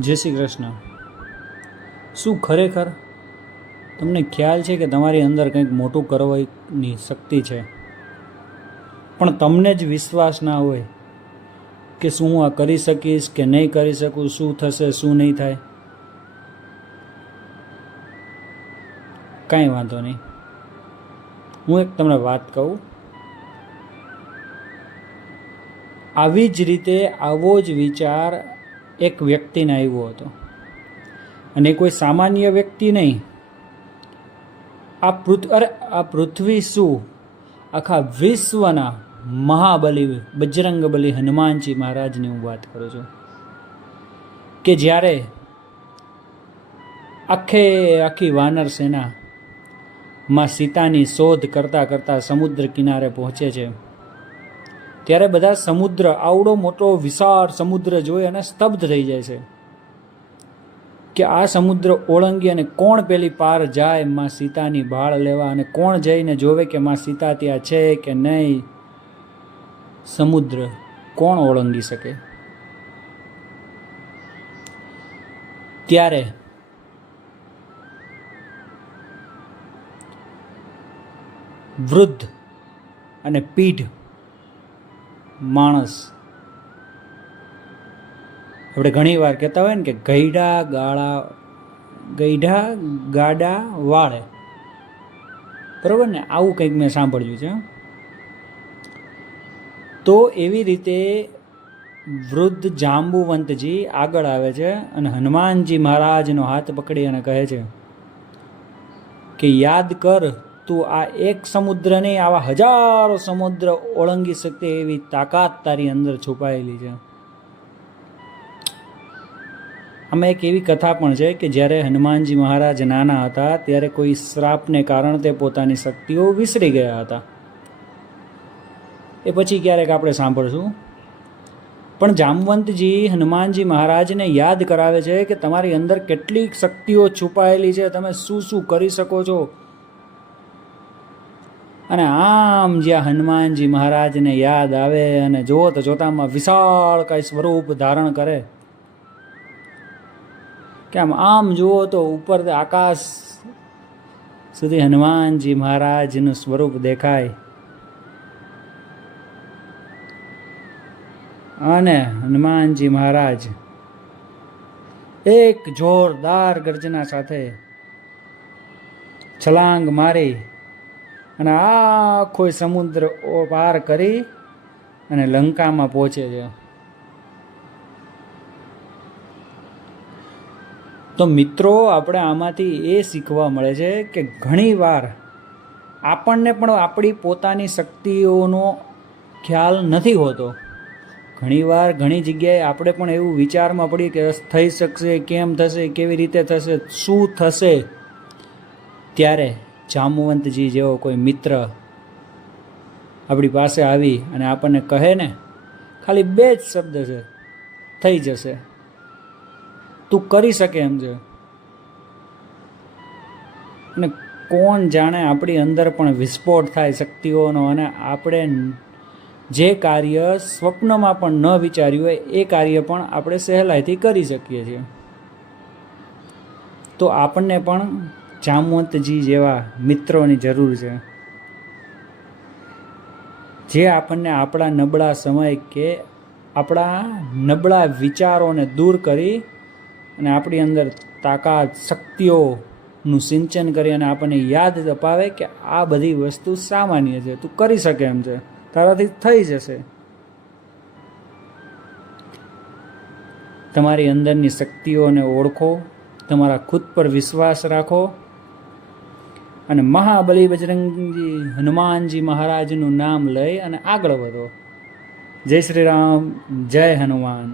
જય શ્રી કૃષ્ણ. શું ખરેખર તમને ખ્યાલ છે કે તમારી અંદર કંઈક મોટું કરવાની શક્તિ છે, પણ તમને જ વિશ્વાસ ના હોય કે શું હું આ કરી શકીશ કે નહીં કરી શકું, શું થશે શું નહીં થાય? કાંઈ વાંધો નહીં, હું એક તમને વાત કહું. આવી જ રીતે આવો જ વિચાર એક વ્યક્તિને આવ્યો હતો, અને કોઈ સામાન્ય વ્યક્તિ નહીં. આ પૃથ્વી શું, આખા વિશ્વના મહાબલી બજરંગબલી હનુમાનજી મહારાજની હું વાત કરું છું, કે જ્યારે આખી વાનર સેના માં સીતાની શોધ કરતાં કરતાં સમુદ્ર કિનારે પહોંચે છે, ત્યારે બધા સમુદ્ર, આવડો મોટો વિશાળ સમુદ્ર જોઈ અને સ્તબ્ધ થઈ જાય છે કે આ સમુદ્ર ઓળંગી અને કોણ પેલી પાર જાય માં સીતાની ભાળ લેવા, અને કોણ જઈને જોવે કે માં સીતા ત્યાં છે કે નહીં. સમુદ્ર કોણ ઓળંગી શકે? ત્યારે વૃદ્ધ અને પીઢ માણસ, આપણે ઘણી વાર કહેતા હોય ને કે ગઈઢા ગાડા વાળે, બરોબર ને? આવું કંઈક મેં સાંભળ્યું છે. તો એવી રીતે વૃદ્ધ જાંબુવંતજી આગળ આવે છે અને હનુમાનજી મહારાજનો હાથ પકડી અને કહે છે કે યાદ કર, તું આ એક સમુદ્ર નહીં, આવા હજારો સમુદ્ર ઓળંગી શકે એવી તાકાત તારી અંદર છુપાયેલી છે. આમાં એક એવી કથા પણ છે કે જ્યારે હનુમાનજી મહારાજ નાના હતા ત્યારે કોઈ શ્રાપને કારણે તે પોતાની શક્તિઓ વિસરી ગયા હતા. એ પછી ક્યારેક આપણે સાંભળશું. પણ જામવંતજી હનુમાનજી મહારાજને યાદ કરાવે છે કે તમારી અંદર કેટલીક શક્તિઓ છુપાયેલી છે, તમે શું શું કરી શકો છો. અને આમ જ્યાં હનુમાનજી મહારાજને યાદ આવે અને જોતામાં વિશાળ કાંઈ સ્વરૂપ ધારણ કરે, કે આમ જુઓ તો ઉપર આકાશ સુધી હનુમાનજી મહારાજનું સ્વરૂપ દેખાય. અને હનુમાનજી મહારાજ એક જોરદાર ગર્જના સાથે છલાંગ મારી અને આખો સમુદ્ર પાર કરી અને લંકામાં પહોંચે છે. તો મિત્રો, આપણે આમાંથી એ શીખવા મળે છે કે ઘણીવાર આપણને પણ આપણી પોતાની શક્તિઓનો ખ્યાલ નથી હોતો. ઘણીવાર ઘણી જગ્યાએ આપણે પણ એવું વિચારમાં પડીએ કે થઈ શકશે, કેમ થશે, કેવી રીતે થશે, શું થશે. ત્યારે જામવંતજી જેવો કોઈ મિત્ર આપણી પાસે આવી અને આપણને કહે ને, ખાલી 2 જ શબ્દ છે, થઈ જશે, તું કરી શકે એમ છે. અને કોણ જાણે આપણી અંદર પણ વિસ્ફોટ થાય શક્તિઓનો, અને આપણે જે કાર્ય સ્વપ્નમાં પણ ન વિચાર્યું હોય એ કાર્ય પણ આપણે સહેલાઈથી કરી શકીએ છીએ. તો આપણને પણ જામવંતજી જેવા મિત્રોની જરૂર છે, જે આપણને આપણા નબળા સમય કે આપણા નબળા વિચારોને દૂર કરી અને આપણી અંદર તાકાત, શક્તિઓનું સિંચન કરી અને આપણને યાદ અપાવે કે આ બધી વસ્તુ સામાન્ય છે, તું કરી શકે એમ છે, તારાથી થઈ જશે. તમારી અંદરની શક્તિઓને ઓળખો, તમારા ખુદ પર વિશ્વાસ રાખો અને મહાબલી બજરંગજી હનુમાનજી મહારાજનું નામ લઈ અને આગળ વધો. જય શ્રી રામ, જય હનુમાન.